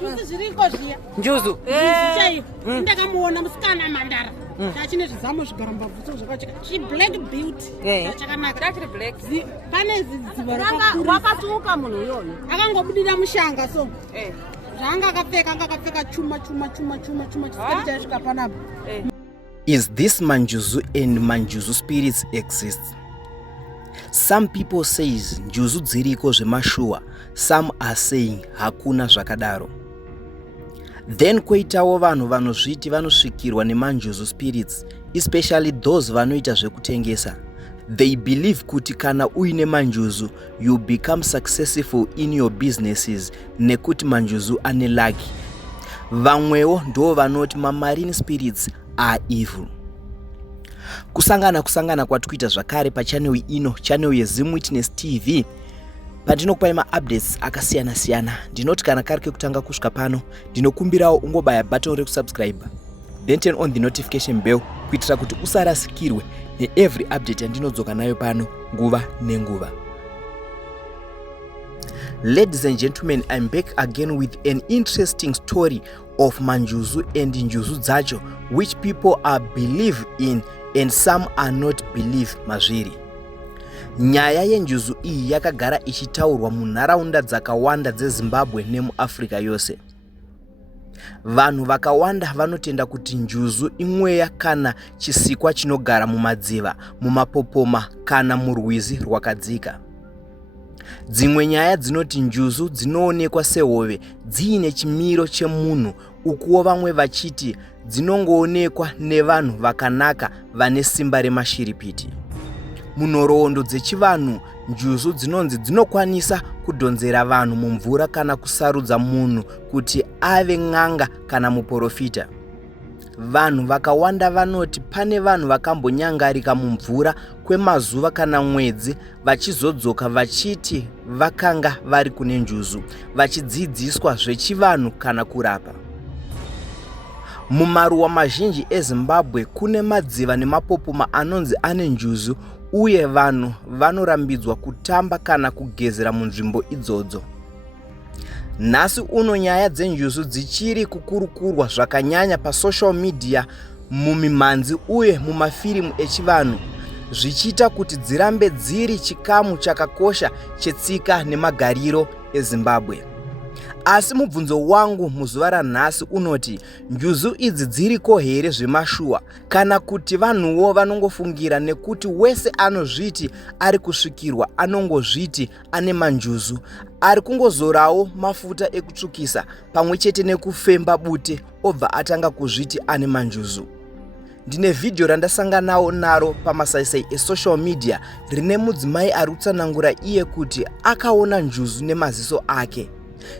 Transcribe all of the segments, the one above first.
Juzu zviriko zviya. Njuzu. Chai. Ndakamuona musikana mandara. Chachine zvizamo zvigara mbabvutso zvakacheka. Chi black beauty. Chakanaka. That's black. Pane zidziva rakakura. Wakatuka munhu yoyo. Akangobudira mushanga so. Zvanga akapfeka chuma chisikati chaisvika panapa. Is this Manjuzu and Manjuzu spirits exist? Some people says Njuzu dziriko zvemashua. Some are saying hakuna zvakadaro. Then koitawo vanhu vanozviti vanosvikirwa nemanjuzu spirits, especially those vanoita zvekutengesa. They believe kuti kana uine manjuzu, you become successful in your businesses nekuti manjuzu ane lucky. Vamwewo ndo vanoti marine spirits are evil. Kusangana kwatikuita zvakare pachannel ino, channel yeZim Witness TV. Pandinokupai ma-updates akasiyana-siyana. Ndinoti kana kari kekutanga kusvika pano, ndinokumbirawo ungobaya button rekusubscribe. Then turn on the notification bell kuitira kuti usarasikirwe every update yandinodzoka nayo pano nguva nenguva. Ladies and gentlemen, I'm back again with an interesting story of Manjuzu and Njuzu dzacho, which people are believe in and some are not believe mazviri. Nyaya yenjuzu iyi yakagara ichitaurwa munharaunda dzakawanda dzeZimbabwe nemuAfrica yose. Vanhu vakawanda vanotenda kuti njuzu imweya kana chisikwa chinogara mumadziva, mumapopoma kana murwizi rwakadzika. Dzimwe nyaya dzinoti njuzu dzinoonekwa sehove dziine chimiro chemunhu, ukuwo vamwe vachiti dzinongoonekwa nevanhu vakanaka vane simba remashiripiti. Munhoroondo dzechivanhu, njuzu dzinonzi dzinokwanisa kudhonzera vanhu mumvura kana kusarudza munhu kuti ave n'anga kana muprofita. Vanhu vakawanda vanoti pane vanhu vakambonyangarika mumvura kwemazuva kana mwedzi vachizodzoka vachiti vakanga vari kune njuzu, vachidzidziswa zvechivanhu kana kurapa. Mumaruwa mazhinji eZimbabwe kune madziva nemapopoma anonzi ane njuzu, uye vanhu vanorambidzwa kutamba kana kugezera munzvimbo idzodzo. Nhasi uno nyaya dzenjuzu dzichiri kukurukurwa zvakanyanya pasocial media, mumimhanzi uye mumafirimu echivanhu, zvichiita kuti dzirambe dziri chikamu chakakosha chetsika nemagariro eZimbabwe. Asi mubvunzo wangu muzuva ranhasi unoti, njuzu idzi dziriko here zvemashua, kana kuti vanhuwo vanongofungira nekuti wese anozviti ari kusvikirwa anongozviti ane manjuzu, ari kungozorawo mafuta ekutsvukisa pamwe chete nekufemba bute obva atanga kuzviti ane manjuzu. Ndine video randasanganawo naro pamasaisai esocial media rine mudzimai ari kutsanangura iye kuti akaona njuzu nemaziso ake.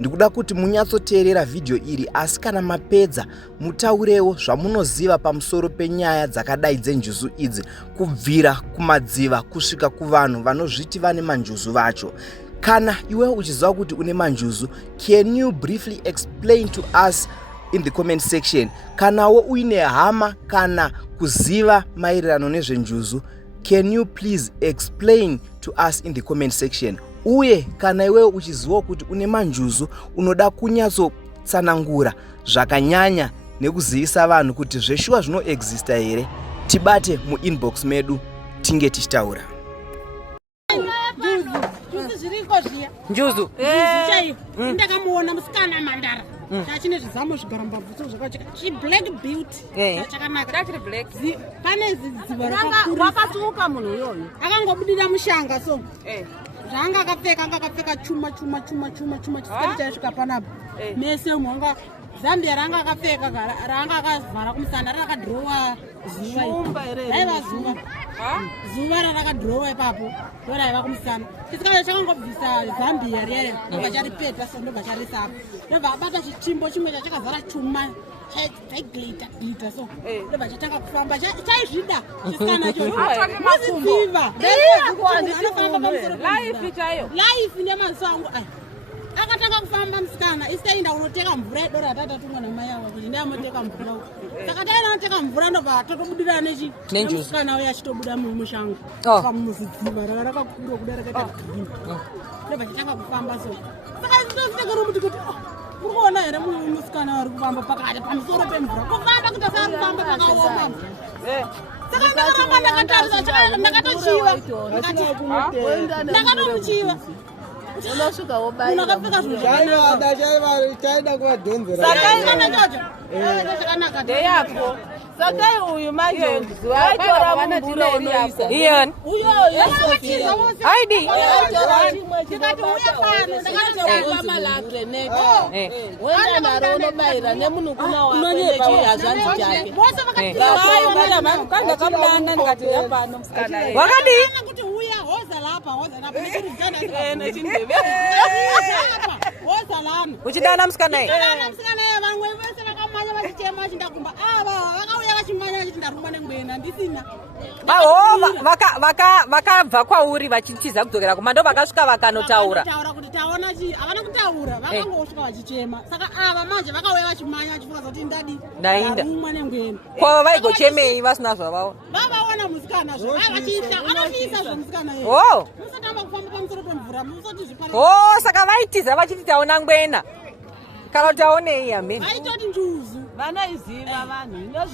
Ndikuda kuti munyatsoteerera video iri, asi kana mapedza mutaurewo zvamunoziva pamusoro penyaya dzakadai dzenjuzu idzi, kubvira kumadziva kusvika kuvanhu vanozviti vane manjuzu vacho. Kana iwe uchiziva kuti une manjuzu, can you briefly explain to us in the comment section? Kanawo uine hama kana kuziva maererano nezvenjuzu, can you please explain to us in the comment section? Uye kana iwe uchiziva kuti une manjuzu, unoda kunyatsotsanangura zvakanyanya nekuzivisa vanhu kuti zveshuwa zvinoexista here, tibate muinbox medu tinge tichitaura. Juzu zviriko zviya. Njuzu. Chai. Ndakamuona musikana mandara. Chachine zvizamo zvigara mbabvutso zvakacheka. Chi black beauty. Chakanaka. That's black. Pane zidziva rakakura. Wakatuka munhu yoyo. Akangobudira mushanga so. Zvanga akapfeka chuma chisikati chaisvika panapa. Mese mwanga Zambia ranga akapfeka ranga akavhara kumusana rakadhirowa zuva iri. Raiva zuva. Zuva rakadhirowa ipapo ndoraiva kumusana. Chisikati chakangobvisa Zambia riya ndobva charipeta so ndobva charisa apo. Ndobva abata chichimbo chimwe chakazara chuma chaiglita so ndobva chatanga kufamba chaizvida chisikana cho. Muzidziva. Life nemaziso angu akatanga kufamba musikana isitainda unoteka mvura yedora atatu mwana mai awa kuti ndayamoteka mvura. Saka taina anoteka mvura ndobva tatobudira nemusikana uya achitobuda mumushango pamuzidziva rakakura kuda rakaita green. Ndobva chatanga kufamba so. Saka ndositekeromuti kuti Kuona here musikana ari kufamba pakati pamusoro pemvura. Kufamba kuti asari kufamba pakaoma. Saka ndakaramba ndakatarisa ndakatochiva. Ndakatomuchiva. Unosvika wobaira. Unakapfeka zvinhu. Chaida kuvadhonzera. Zvakanaka. Ndeyapo. Sakai uyu manje waitora mumbure unoisa. Ian. Uyoyo Heidi. Tikati uya pano ndakatoa malakre neko. Wenda naro unobaira nemunukuna wako nechihazvanzi chake. Vose vakati kanga kamudana ndikati yapano musikana. Wakadi? kuti uya hoza lapa nechindebe. hoza lana. Uchidana musikana ye? Musikana ye vamwe vese vakamanya vachichema chindakumba. Vakauya vachimanya vachiti ndarumwa nengwena ndisina. Vakabva kwauri vachitiza kudzokera kumando vakasvika vakanotaura. Taura kuti taona chi havana kutaura vakangosvika vachichema. Saka ava manje vakauya vachimanya vachifunga kuti ndadi ndarumwa nengwena. Kwavo vaigochemei vasina zvavavo. Vavaona musikana zvo vachiita anofisa zvomusikana ye. Musatamba kufamba pamusoro pemvura musati zvipari. Saka vaitiza vachiti taona ngwena. Kana kuti taonei hameni. Vaitoti njuzu. Vanaiziva vanhu. Ino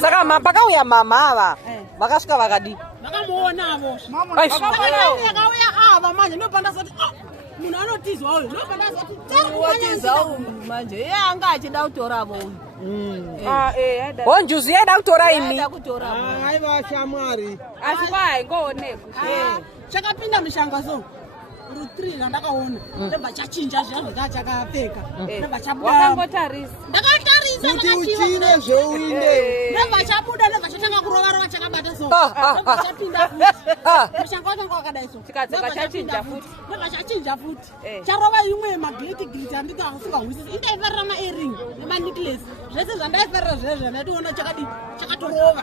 Saka pakauya mama ava vakasvika vakadi. Vakamuona avo. Vakauya ava manje ndopanda zoti munhu anotizwa uyu ndopanda zoti watiza manje iye anga achida kutoravo uyu. Njuzu yaida kutora ini. Aiva shamwari. Asi kwaingoonekwa. Chakapinda mushanga so. Rutrira ndakaona. Ndobva chachinja zvazvo chakapfeka. Ndobva chabuda. Wakangotarisa. Ndakatarisa kuti uchine zvouinde. Ndobva chabuda ndobva chatanga kurova chakabata so. Ndobva chapinda futi. Mushanga watanga wakadai so. Chikadzoka chachinja futi. Ndobva chachinja futi. Charova imwe magireti andika usingahwisisi. Indaifarira ma-earring nema-necklace. Zvese zvandaifarira zvezvo ndationa chakatorova.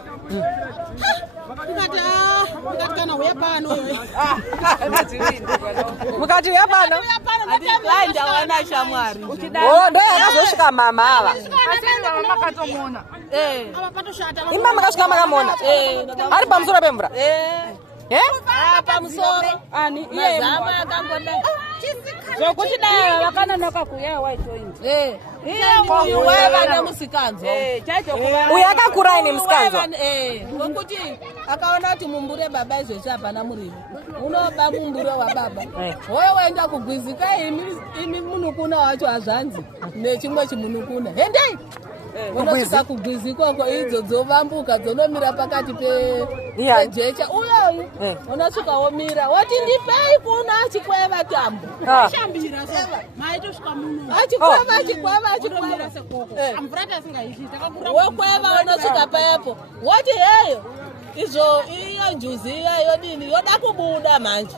Ndikati kana uya pano. Mukati uya pano? Ndawana shamwari. Ndo yakazosvika mama ava. Makatomona. Imba makasvika makamona. Ari pamusoro pemvura. Pamusoro. Ani iye mazama akangoda. Zokuti dai vakanonoka kuya waitoindi. Iye waiva nemusikanzo. Uyu akakura ine musikanzo. Ngokuti akaona kuti mumbure baba izvesvi hapana murivo. Unoba mumbure wababa. Hoyo waenda kugwizika imi munukuna wacho hazvanzi nechimwe chimunukuna. Hendei. Unosvika kugwizikoko idzo dzovambuka dzonomira pakati pejecha uyoyu unosvika womira woti ndipei kuna achikweva tambo Shambira so. Maitosvika muno. achikweva Mvura tasingaiti takakura. wokweva unosvika payapo woti heyo izvo iyo njuzi iya yodini yoda kubuda manje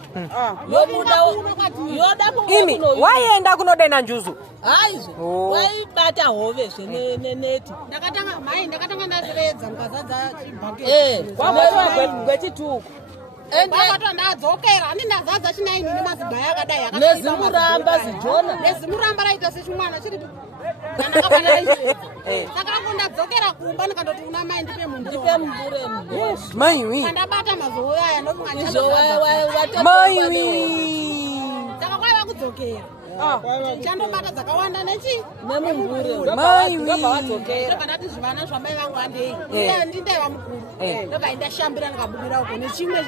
yoda Imi waienda kunodena njuzu. haizvo waibata hove zveneneti Ndakatanga ndazivedza mukazadza chibhaketi. gwechituku Ndakatanga ndadzokera ani ndazadza chinaini nemazibhaya akadai nezimuramba zijona nezimuramba raita sechimwana chiri saka ndadzokera kumba ndikandoti una mai ndipe mumbure Maiwi. ndabata mazowe aya Maiwi. saka kwaiva kudzokera chandobata dzakawanda nemumbure Maiwi. ndobva ndati zvivana zvamai vangu andei ndindaiva mukuru ndobva ndashambira ndikabudira uko nechimwe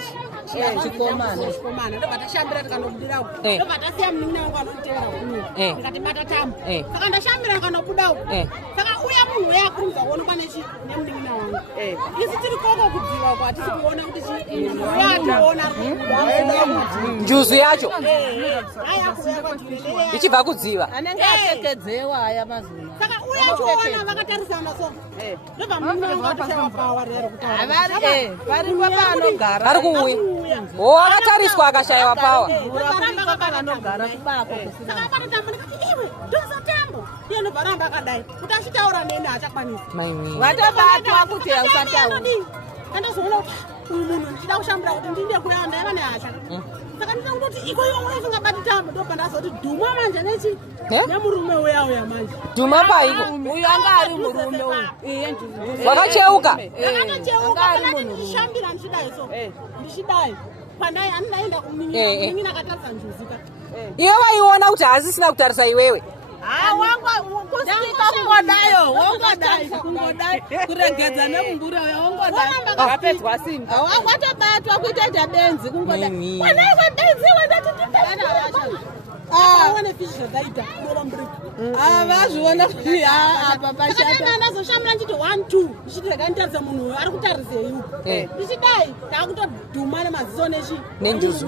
chikomana ndobva tashambira tikandobudira uko ndobva tasiya munin'ina wangu anonditevera kunyika ndikati bata tambo saka ndashambira ndikanobuda uko saka uya munhu uya akurumidza kuonekwa nemunin'ina wangu isi tiri koko kudziva uko hatisi kuona kuti uya ationa Njuzu yacho ayakuuya kwatiri ichibva kudziva. anenge atekedzewa aya mazuna saka uya chiona vakatarisana so ndobva munin'ina wangu atishawa pawa rero kutaura varipo paanogara Ari kuuya. Akatariswa akashayiwa pawa. vanogara kubako saka apata tambo ndikati iwe ndoza tambo iye ndobva ramba akadai kuti achitaura neni achakwanisa Maiwi. watobatwa kuti hausataura kandazoona kuti uyu munhu ndichida kushambira kuti ndinde kuya ndaiva nehasha saka ndida kutoti iko iwe usingabati tambo ndobva ndazoti dhumwa manje nechi nemurume uyauya manje Dhuma paiko. uyu anga ari murume uyu Wakacheuka. akacheuka kana ndishambira ndichidai so ndichidai pandai andaenda kunin'ina akatarisa njuzika Iwe waiona kuti haasisina kutarisa iwewe. kusika kungodai kurengedza nemumbura uyo wongodaiapedzwa simba watobatwa kuita benzi kungodai wanaiwe benzi avazviona kuti apa pashataandazoshamira nditi 1-2 ndichitirega nditaridza munhu uyo ari kutarisei ndichidai taakutodhuma nemaziso nenjuzu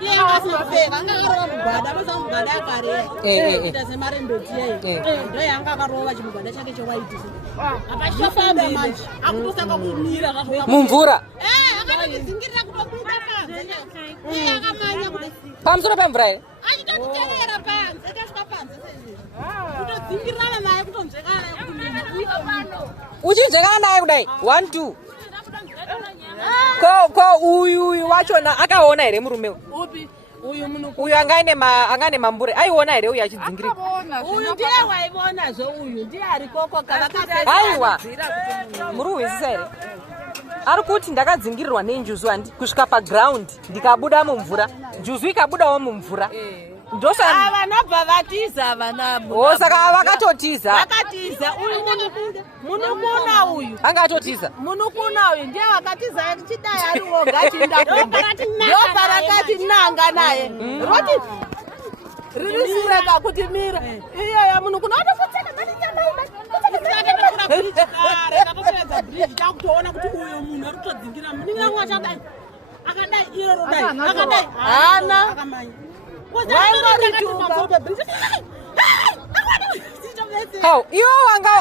iye asina kupfeka anga akarova mugwada basa mugwada akareita semarembeti yeye ndo yanga akarova chimugwada chake chewaiti apachifamba manje akutosaka kumira mumvura akatodzingirira kutobuka panze iye akamanya kudai pamusoro pemvura ere achitokutevera panze kasvika panze sezvizvi kutodzingirana naye kutonzvekana naye uchinzvekana naye kudai 1-2 ko uyu wachona akaona here murume uyu angane mambure aiona here uyu achidzingirika uyu ndiye waivonazve uyu ndiye arikoko aiwa muri kuhwisisa here ari kuti ndakadzingirirwa nenjuzu handi kusvika paground ndikabuda mumvura njuzu ikabudawo mumvura vanobva vatiza vanabo saka vakatotiza uyu munukuna uyu anga atotiza munukuna uyu ndiye wakatiza chidai ari woga chindandoparakati nanga naye roti ririsireka kuti mira iyeya munukuna takutoona kuti uyo munhu ari kutodzingira ningirangu achadai akadai iro dai akadai hana iwo wanga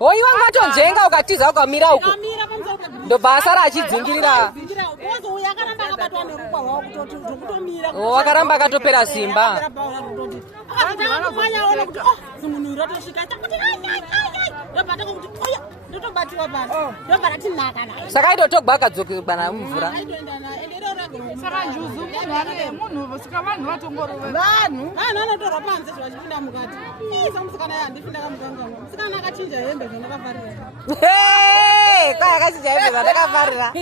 iwo wangatonjenga ukatiza ukamira uko ndobva asara achidzingirira wakaramba akatopera simba saka itotogwa akadzokera nayo mumvura saka njuzu munhu saka vanhu vatongorova vanhu vanotorwa panze zvachipinda mukati samusikana yandipinda kamuganga musikana akachinja hembe zvandakafarira kwai akachinja hembe zvandakafarira